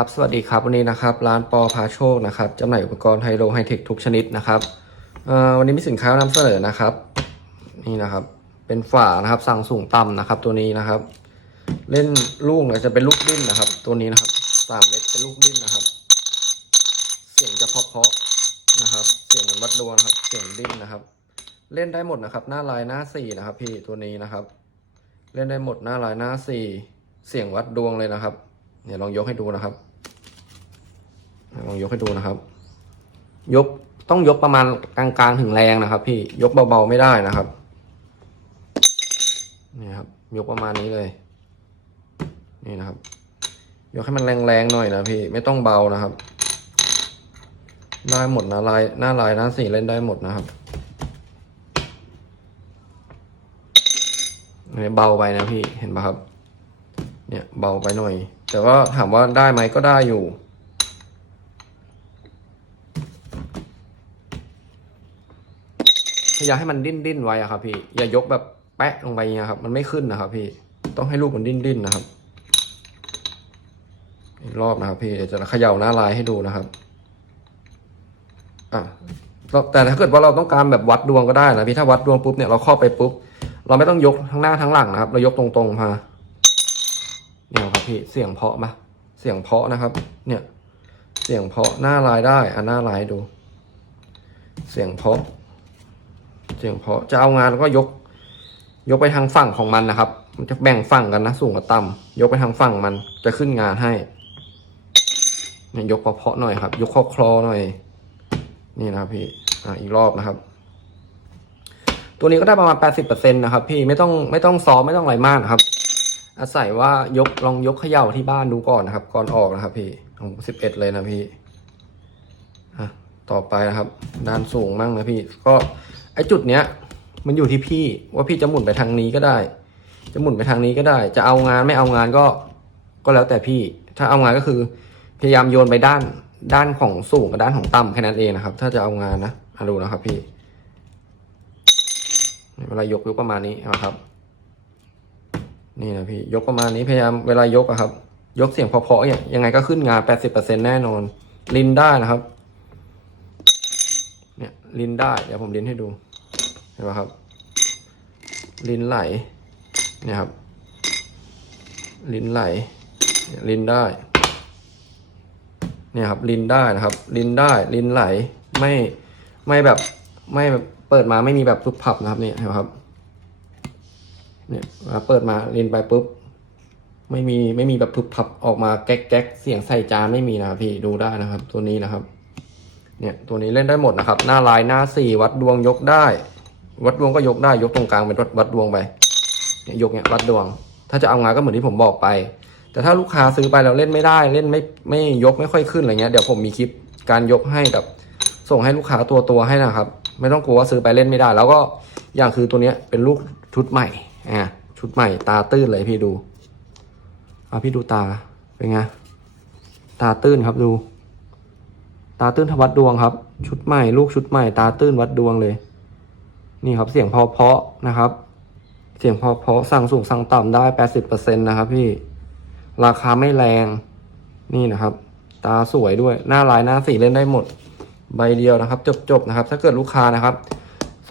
ครับสวัสดีครับวันนี้นะครับร้านปอพาโชคนะครับจำหน่ายอุปกรณ์ไฮโลไฮเทคทุกชนิดนะครับวันนี้มีสินค้านำเสนอนะครับ นี่นะครับ เป็นฝานะครับสั่งสูงต่ำนะครับ ตัวนี้นะครับ เล่นลูกจะเป็นลูกดิ้นนะครับ ตัวนี้นะครับสามเม็ดเป็นลูกดิ้นนะครับ เสียงจะเพาะๆนะครับ เสียงเหมือนวัดดวงนะครับ เสียงดิ้นนะครับ เล่นได้หมดนะครับ หน้าลายหน้าสี่นะครับ พี่ตัวนี้นะครับ เล่นได้หมดหน้าลายหน้าสี่เสียงวัดดวงเลยนะครับเนี่ยลองยกให้ดูนะครับ ลองยกให้ดูนะครับ ยกต้องยกประมาณกลางๆถึงแรงนะครับ พี่ยกเบาๆไม่ได้นะครับนี่ครับ ยกประมาณนี้เลย นี่นะครับ ยกให้มันแรงๆหน่อยนะพี่ไม่ต้องเบานะครับ ได้หมดนะลายหน้าลายหน้าสีเล่นได้หมดนะครับเนี่ยเบาไปนะพี่เห็นปะครับ เนี่ยเบาไปหน่อย แต่ว่าถามว่าได้ไหมก็ได้อยู่ พยายามให้มันดิ้นดิ้นไว้อะครับ พี่อย่ายกแบบแปะลงไปอย่างเงี้ยครับ มันไม่ขึ้นนะครับ พี่ต้องให้ลูกมันดิ้นดิ้นนะครับอีกรอบนะครับ พี่เดี๋ยวจะเขย่าหน้าลายให้ดูนะครับอะแล้วแต่ถ้าเกิดว่าเราต้องการแบบวัดดวงก็ได้นะพี่ถ้าวัดดวงปุ๊บเนี่ยเราเข้าไปปุ๊บเราไม่ต้องยกทั้งหน้าทั้งหลังนะครับ เรายกตรงๆมาเนี่ยครับพี่เสียงเพาะมาเสียงเพาะนะครับ เนี่ย เสียงเพาะหน้าลายได้อะหน้าลายดู เสียงเพาะ เสียงเพาะจะเอางานแล้วก็ยก ยกไปทางฝั่งของมันนะครับ มันจะแบ่งฝั่งกันนะ สูงกับต่ำยกไปทางฝั่งมันจะขึ้นงานให้เนี่ยยกเพาะหน่อยครับ ยกคอคลอหน่อย นี่นะครับพี่อะอีกรอบนะครับ ตัวนี้ก็ได้ประมาณ 80%นะครับ พี่ไม่ต้องไม่ต้องซ้อมไม่ต้องอะไรมากครับ อาศัยว่ายกลองยกเขย่าที่บ้านดูก่อนนะครับ ก่อนออกนะครับ พี่ของสิบเอ็ดเลยนะพี่อะต่อไปนะครับ ด้านสูงมั่งนะพี่ ก็ ไอจุดเนี้ย มันอยู่ที่พี่ว่าพี่จะหมุนไปทางนี้ก็ได้ จะหมุนไปทางนี้ก็ได้ จะเอางานไม่เอางานก็ก็แล้วแต่พี่ ถ้าเอางานก็คือ พยายามโยนไปด้านด้านของสูงกับด้านของต่ำแค่นั้นเองนะครับ ถ้าจะเอางานนะอะดูนะครับพี่เวลายกยกประมาณนี้นะครับ นี่นะพี่ยกประมาณนี้พยายามเวลายกอะครับ ยกเสียงเพาะๆเนี่ยยังไงก็ขึ้นงานแปดสิบเปอร์เซ็นแน่นอนลินได้นะครับ เนี่ยลินได้เดี๋ยวผมลินให้ดู เห็นไหมครับ ลินไหลเนี่ยครับ ลินไหลเนี่ยลินได้ เนี่ยครับ ลินได้นะครับ ลินได้ ลินไหล ไม่ไม่แบบไม่แบบเปิดมาไม่มีแบบทุบพับนะครับเนี่ยเห็นไหมครับ เนี่ยเวลาเปิดมาลินไปปุ๊บไม่มีไม่มีแบบทุบพับออกมาแก๊กแก๊กเสียงใส่จานไม่มีนะครับพี่ดูได้นะครับ ตัวนี้นะครับ เนี่ยตัวนี้เล่นได้หมดนะครับ หน้าลายหน้าสี่วัดดวงยกได้ วัดดวงก็ยกได้ยกตรงกลางเป็นวัดวัดดวงไปเนี่ยยกเนี่ยวัดดวง ถ้าจะเอางานก็เหมือนที่ผมบอกไป แต่ถ้าลูกค้าซื้อไปแล้วเล่นไม่ได้เล่นไม่ไม่ยกไม่ค่อยขึ้นอะไรเงี้ยเดี๋ยวผมมีคลิปการยกให้แบบส่งให้ลูกค้าตัวตัวให้นะครับ ไม่ต้องกลัวว่าซื้อไปเล่นไม่ได้ แล้วก็อย่างคือตัวเนี้ยเป็นลูกชุดใหม่อ่าชุดใหม่ตาตื้นเลยพี่ดูเอาพี่ดูตาเป็นไงตาตื้นครับดู ตาตื้นทวัดดวงครับ ชุดใหม่ ลูกชุดใหม่ ตาตื้นวัดดวงเลย นี่ครับเสียงพอเพาะนะครับ เสียงพอเพาะสั่งสูงสั่งต่ำได้แปดสิบเปอร์เซ็นต์นะครับ พี่ ราคาไม่แรง นี่นะครับ ตาสวยด้วย หน้าลายหน้าสีเล่นได้หมด ใบเดียวนะครับ จบๆนะครับ ถ้าเกิดลูกค้านะครับ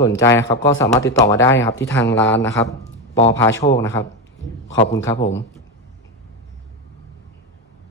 สนใจนะครับ ก็สามารถติดต่อมาได้ครับ ที่ทางร้านนะครับ ปอพาโชคนะครับ ขอบคุณครับผม